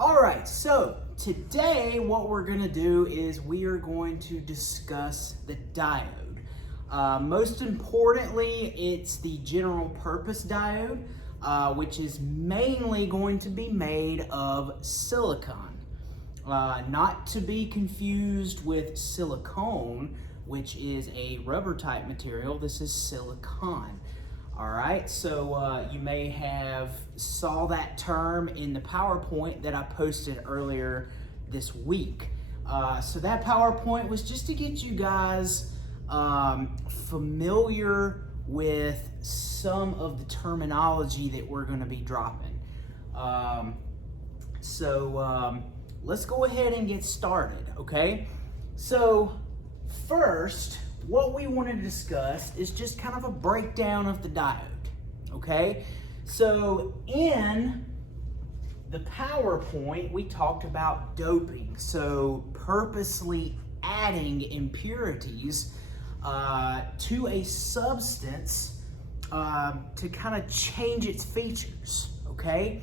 All right, so today what we're going to do is we are going to discuss the diode. Most importantly, it's the general purpose diode, which is mainly going to be made of silicon. Not to be confused with silicone, which is a rubber type material. This is silicon. All right, so you may have saw that term in the PowerPoint that I posted earlier this week. So that PowerPoint was just to get you guys familiar with some of the terminology that we're going to be dropping. Let's go ahead and get started, okay? So first, what we want to discuss is just kind of a breakdown of the diode, okay? So in the PowerPoint, we talked about doping, so purposely adding impurities to a substance to kind of change its features, okay?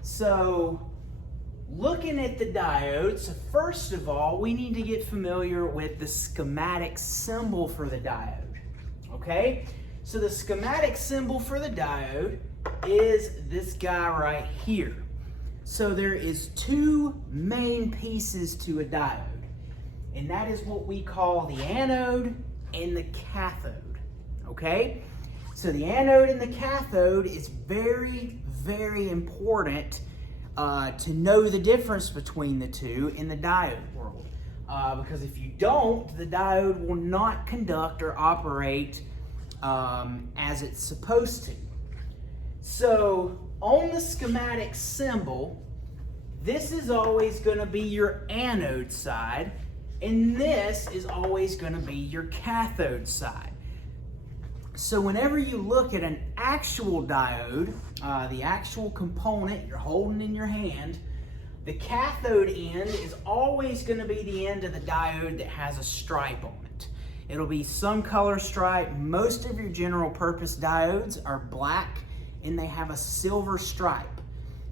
So looking at the diode, so first of all, we need to get familiar with the schematic symbol for the diode, okay? So the schematic symbol for the diode is this guy right here. So there is two main pieces to a diode, and that is what we call the anode and the cathode, okay? So the anode and the cathode is very, very important to know the difference between the two in the diode world. Because if you don't, the diode will not conduct or operate as it's supposed to. So on the schematic symbol, this is always going to be your anode side, and this is always going to be your cathode side. So whenever you look at an actual diode, the actual component you're holding in your hand, the cathode end is always going to be the end of the diode that has a stripe on it. It'll be some color stripe. Most of your general purpose diodes are black and they have a silver stripe.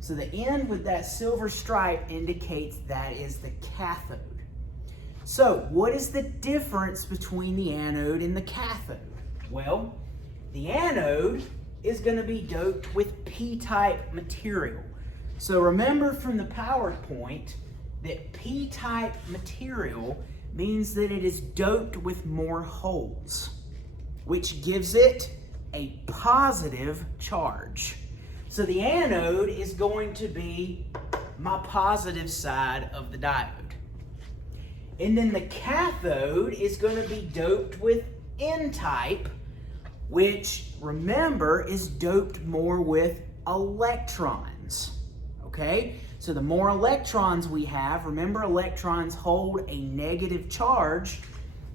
So the end with that silver stripe indicates that is the cathode. So what is the difference between the anode and the cathode? Well, the anode is going to be doped with P-type material. So remember from the PowerPoint that P-type material means that it is doped with more holes, which gives it a positive charge. So the anode is going to be my positive side of the diode. And then the cathode is going to be doped with N-type, which, remember, is doped more with electrons, okay? So the more electrons we have, remember electrons hold a negative charge,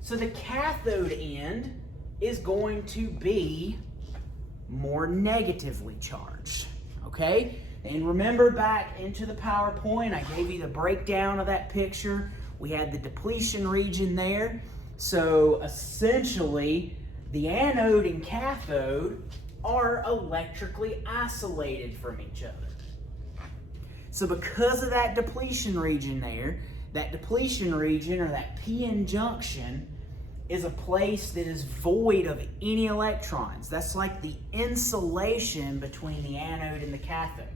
so the cathode end is going to be more negatively charged, okay? And remember back into the PowerPoint, I gave you the breakdown of that picture. We had the depletion region there. So essentially, the anode and cathode are electrically isolated from each other. So because of that depletion region there, that depletion region or that p-n junction is a place that is void of any electrons. That's like the insulation between the anode and the cathode.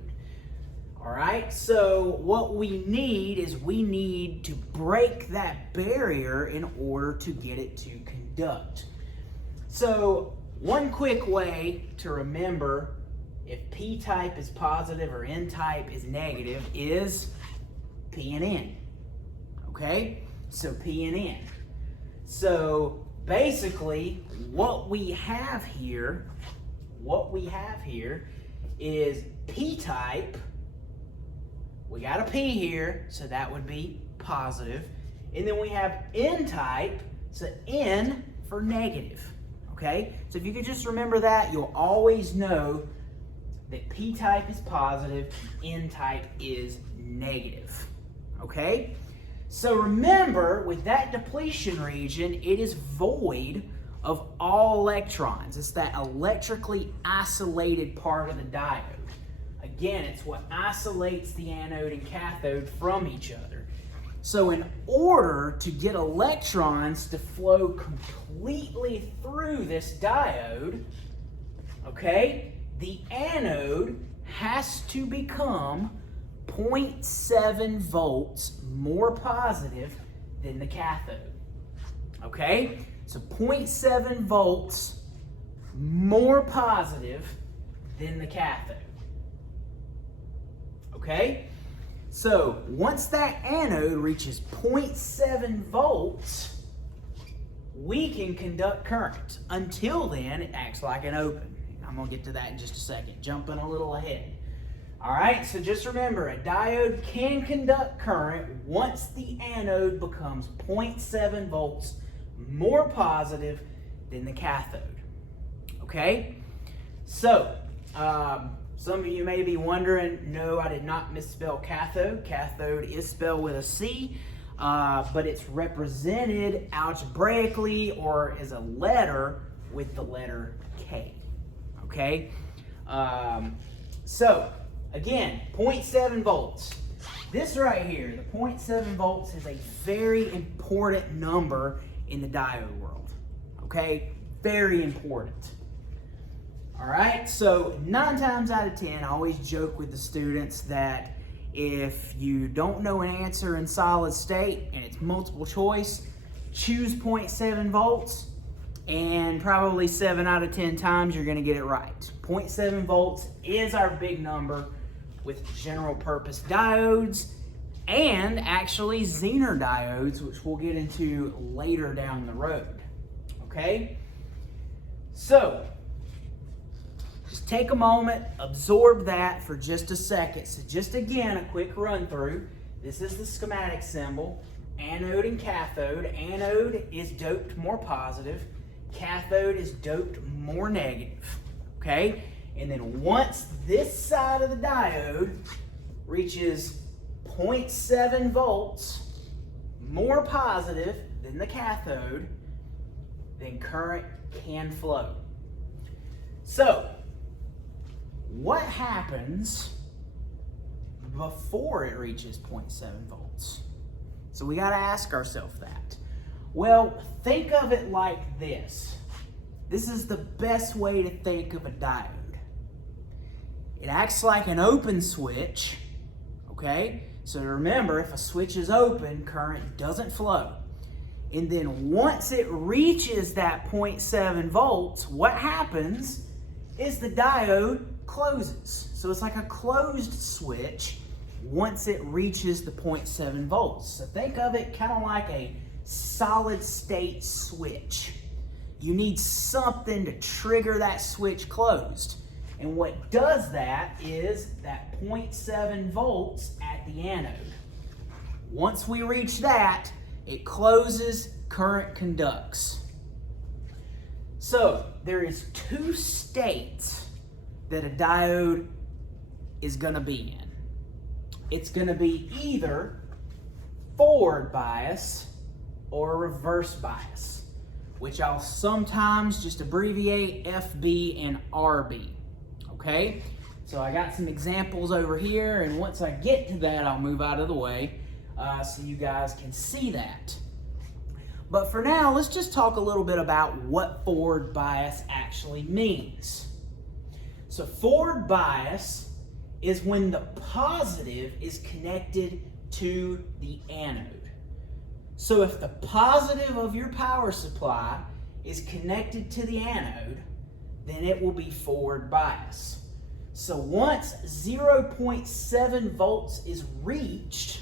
All right, so what we need is we need to break that barrier in order to get it to conduct. So one quick way to remember if P-type is positive or N-type is negative is P and N, okay? So P and N. So basically what we have here is P-type. We got a P here, so that would be positive. And then we have N-type, so N for negative, okay? So if you could just remember that, you'll always know that P-type is positive, N-type is negative, okay? So remember, with that depletion region, it is void of all electrons. It's that electrically isolated part of the diode. Again, it's what isolates the anode and cathode from each other. So in order to get electrons to flow completely through this diode, okay, the anode has to become 0.7 volts more positive than the cathode. Okay? So 0.7 volts more positive than the cathode. Okay? So once that anode reaches 0.7 volts, we can conduct current. Until then, it acts like an open. I'm going to get to that in just a second, jumping a little ahead. All right, so just remember, a diode can conduct current once the anode becomes 0.7 volts more positive than the cathode. Okay? So, some of you may be wondering, no, I did not misspell cathode. Cathode is spelled with a C, but it's represented algebraically or as a letter with the letter K. Okay? So, again, 0.7 volts. This right here, the 0.7 volts, is a very important number in the diode world. Okay? Very important. All right, so 9 times out of 10, I always joke with the students that if you don't know an answer in solid state and it's multiple choice, choose 0.7 volts, and probably 7 out of 10 times you're gonna get it right. 0.7 volts is our big number with general purpose diodes and actually Zener diodes, which we'll get into later down the road, okay? So, just take a moment, absorb that for just a second. So just again, a quick run through. This is the schematic symbol, anode and cathode. Anode is doped more positive, cathode is doped more negative, okay? And then once this side of the diode reaches 0.7 volts more positive than the cathode, then current can flow. So, what happens before it reaches 0.7 volts? So we got to ask ourselves that. Well, think of it like this. This is the best way to think of a diode. It acts like an open switch, okay? So remember, if a switch is open, current doesn't flow. And then once it reaches that 0.7 volts, what happens is the diode closes. So it's like a closed switch once it reaches the 0.7 volts. So think of it kind of like a solid state switch. You need something to trigger that switch closed. And what does that is that 0.7 volts at the anode. Once we reach that, it closes, current conducts. So there is 2 states that a diode is going to be in. It's going to be either forward bias or reverse bias, which I'll sometimes just abbreviate FB and RB. Okay? So I got some examples over here, and once I get to that, I'll move out of the way so you guys can see that. But for now, let's just talk a little bit about what forward bias actually means. So forward bias is when the positive is connected to the anode. So if the positive of your power supply is connected to the anode, then it will be forward bias. So once 0.7 volts is reached,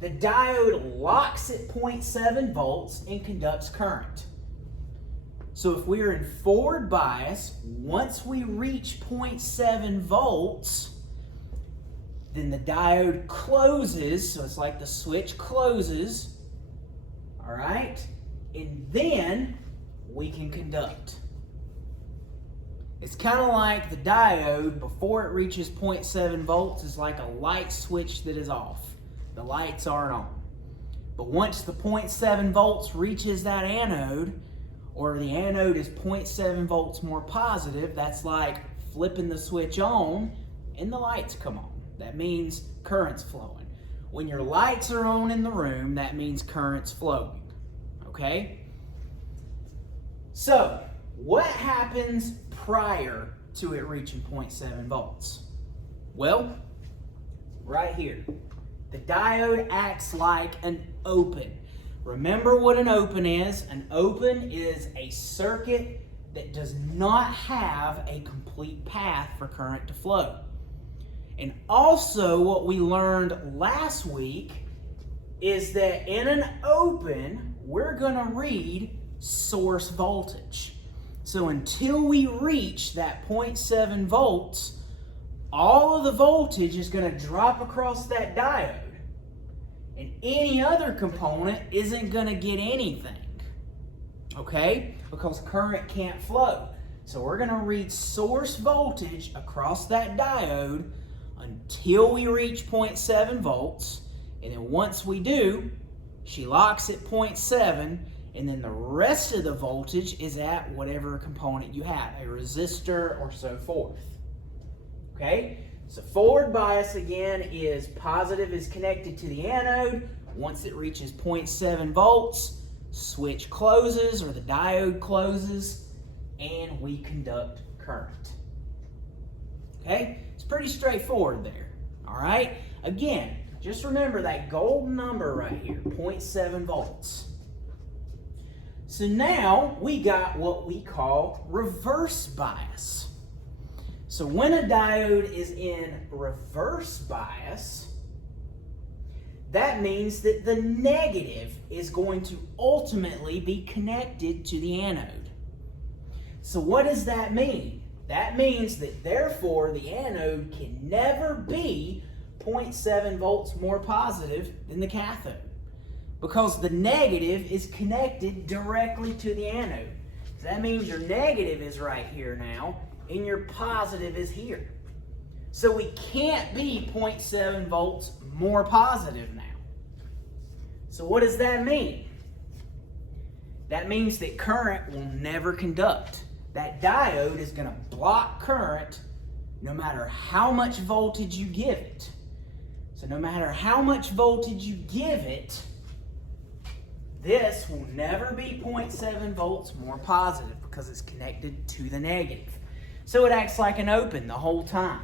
the diode locks at 0.7 volts and conducts current. So if we are in forward bias, once we reach 0.7 volts, then the diode closes, so it's like the switch closes, all right? And then we can conduct. It's kind of like the diode, before it reaches 0.7 volts, is like a light switch that is off. The lights aren't on. But once the 0.7 volts reaches that anode, or the anode is 0.7 volts more positive, that's like flipping the switch on, and the lights come on. That means current's flowing. When your lights are on in the room, that means current's flowing, okay? So, what happens prior to it reaching 0.7 volts? Well, right here. The diode acts like an open. Remember what an open is? An open is a circuit that does not have a complete path for current to flow. And also what we learned last week is that in an open, we're going to read source voltage. So until we reach that 0.7 volts, all of the voltage is going to drop across that diode. And any other component isn't going to get anything. Okay? Because current can't flow. So we're going to read source voltage across that diode until we reach 0.7 volts. And then once we do, she locks at 0.7, and then the rest of the voltage is at whatever component you have, a resistor or so forth. Okay? So forward bias again is positive is connected to the anode. Once it reaches 0.7 volts, switch closes or the diode closes, and we conduct current. Okay? It's pretty straightforward there. All right? Again, just remember that gold number right here, 0.7 volts. So now we got what we call reverse bias. So when a diode is in reverse bias, that means that the negative is going to ultimately be connected to the anode. So what does that mean? That means that therefore the anode can never be 0.7 volts more positive than the cathode, because the negative is connected directly to the anode. So that means your negative is right here now, and your positive is here. So we can't be 0.7 volts more positive now. So what does that mean? That means that current will never conduct. That diode is going to block current no matter how much voltage you give it. So no matter how much voltage you give it, this will never be 0.7 volts more positive because it's connected to the negative. So it acts like an open the whole time.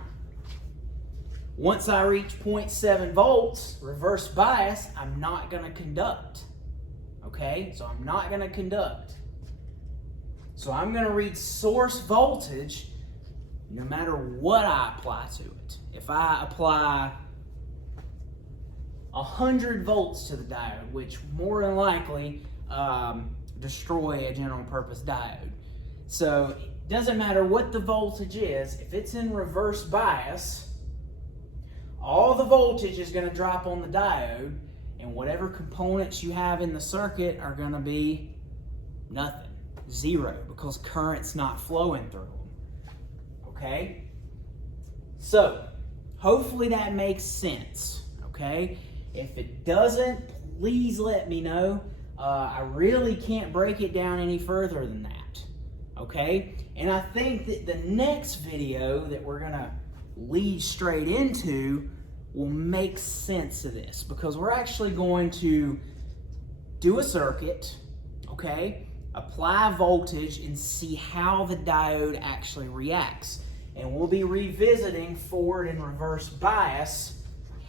Once I reach 0.7 volts, reverse bias, I'm not going to conduct. Okay? So I'm not going to conduct. So I'm going to read source voltage no matter what I apply to it. If I apply 100 volts to the diode, which more than likely destroy a general purpose diode. So it doesn't matter what the voltage is, if it's in reverse bias, all the voltage is going to drop on the diode, and whatever components you have in the circuit are going to be nothing, zero, because current's not flowing through them. Okay? So, hopefully that makes sense. Okay? If it doesn't, please let me know. I really can't break it down any further than that. Okay? And I think that the next video that we're going to lead straight into will make sense of this, because we're actually going to do a circuit, okay, apply voltage, and see how the diode actually reacts. And we'll be revisiting forward and reverse bias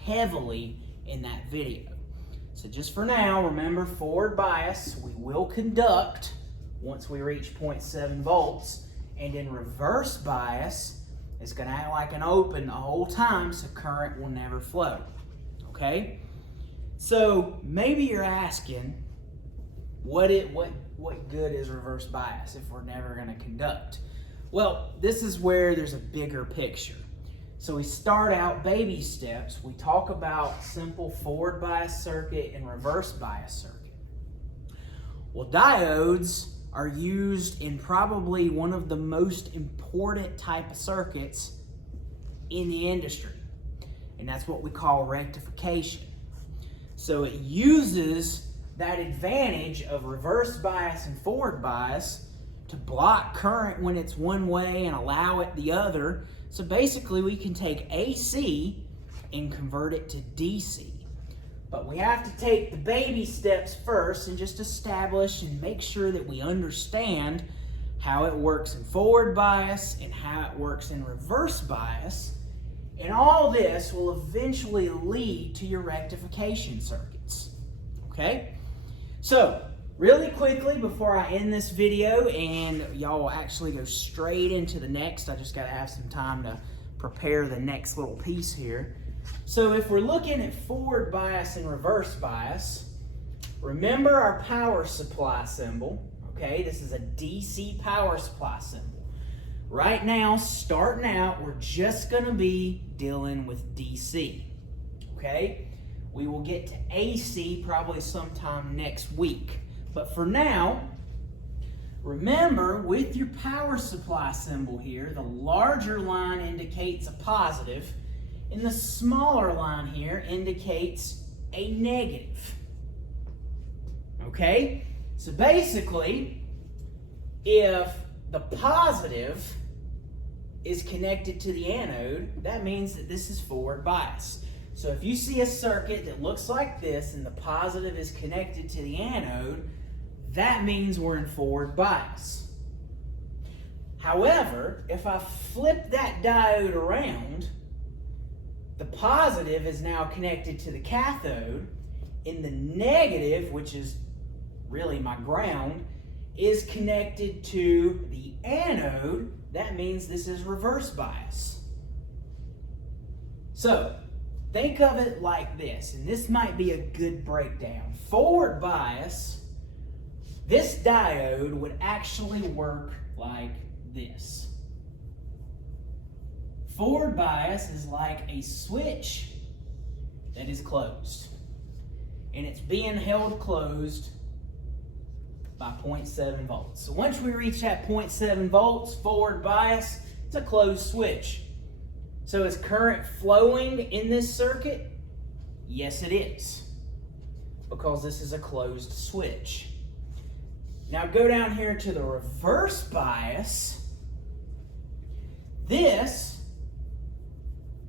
heavily in that video. So just for now, remember forward bias, we will conduct once we reach 0.7 volts, and in reverse bias, it's going to act like an open the whole time, so current will never flow. Okay? So maybe you're asking, what good is reverse bias if we're never going to conduct? Well, this is where there's a bigger picture. So we start out baby steps. We talk about simple forward bias circuit and reverse bias circuit. Well, diodes are used in probably one of the most important type of circuits in the industry, and that's what we call rectification. So it uses that advantage of reverse bias and forward bias to block current when it's one way and allow it the other, So basically we can take AC and convert it to DC. But we have to take the baby steps first and just establish and make sure that we understand how it works in forward bias and how it works in reverse bias. And all this will eventually lead to your rectification circuits. Okay? So, really quickly before I end this video and y'all will actually go straight into the next, I just got to have some time to prepare the next little piece here. So if we're looking at forward bias and reverse bias, remember our power supply symbol. Okay, this is a DC power supply symbol. Right now, starting out, we're just going to be dealing with DC. Okay, we will get to AC probably sometime next week. But for now, remember with your power supply symbol here, the larger line indicates a positive, and the smaller line here indicates a negative. Okay? So basically, if the positive is connected to the anode, that means that this is forward bias. So if you see a circuit that looks like this and the positive is connected to the anode, that means we're in forward bias. However, if I flip that diode around, the positive is now connected to the cathode, and the negative, which is really my ground, is connected to the anode. That means this is reverse bias. So, think of it like this, and this might be a good breakdown. Forward bias, this diode would actually work like this. Forward bias is like a switch that is closed, and it's being held closed by 0.7 volts. So once we reach that 0.7 volts, forward bias, it's a closed switch. So is current flowing in this circuit? Yes, it is, because this is a closed switch. Now go down here to the reverse bias. This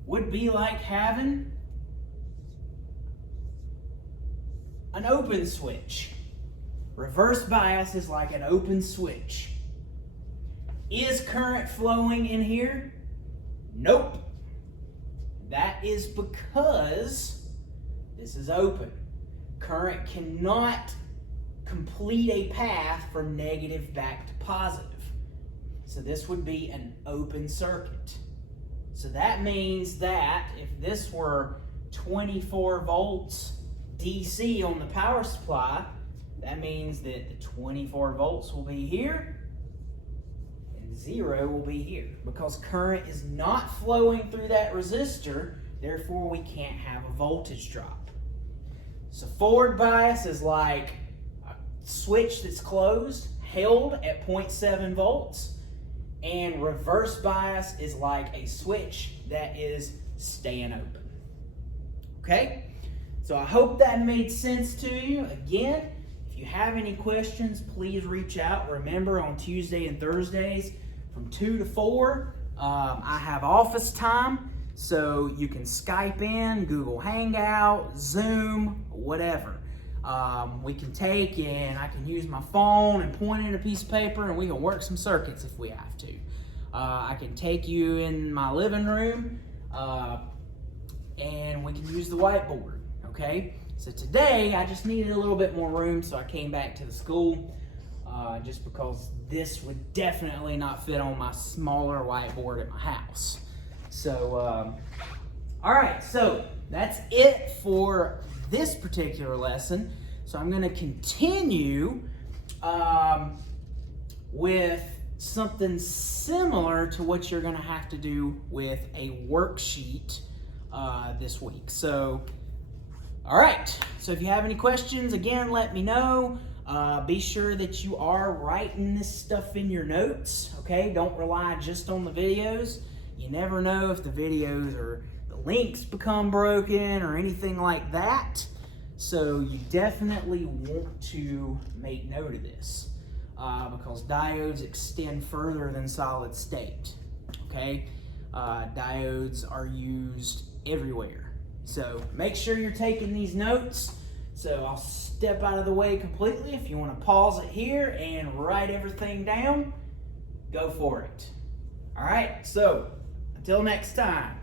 would be like having an open switch. Reverse bias is like an open switch. Is current flowing in here? Nope. That is because this is open. Current cannot complete a path from negative back to positive. So this would be an open circuit. So that means that if this were 24 volts DC on the power supply, that means that the 24 volts will be here and 0 will be here, because current is not flowing through that resistor, therefore we can't have a voltage drop. So forward bias is like a switch that's closed, held at 0.7 volts, and reverse bias is like a switch that is staying open. Okay? So I hope that made sense to you. Again, if you have any questions, please reach out. Remember, on Tuesday and Thursdays from 2 to 4, I have office time, so you can Skype in, Google Hangout, Zoom, whatever. We can take, and I can use my phone and point in a piece of paper, and we can work some circuits if we have to. I can take you in my living room, and we can use the whiteboard, okay? So today, I just needed a little bit more room, so I came back to the school, just because this would definitely not fit on my smaller whiteboard at my house. So, all right, so that's it for this particular lesson. So I'm going to continue with something similar to what you're going to have to do with a worksheet this week. So, all right, so if you have any questions, again, let me know. Be sure that you are writing this stuff in your notes, okay? Don't rely just on the videos. You never know if the videos or the links become broken or anything like that. So you definitely want to make note of this because diodes extend further than solid state, okay? Diodes are used everywhere. So make sure you're taking these notes. So I'll step out of the way completely. If you want to pause it here and write everything down, go for it. All right, so until next time.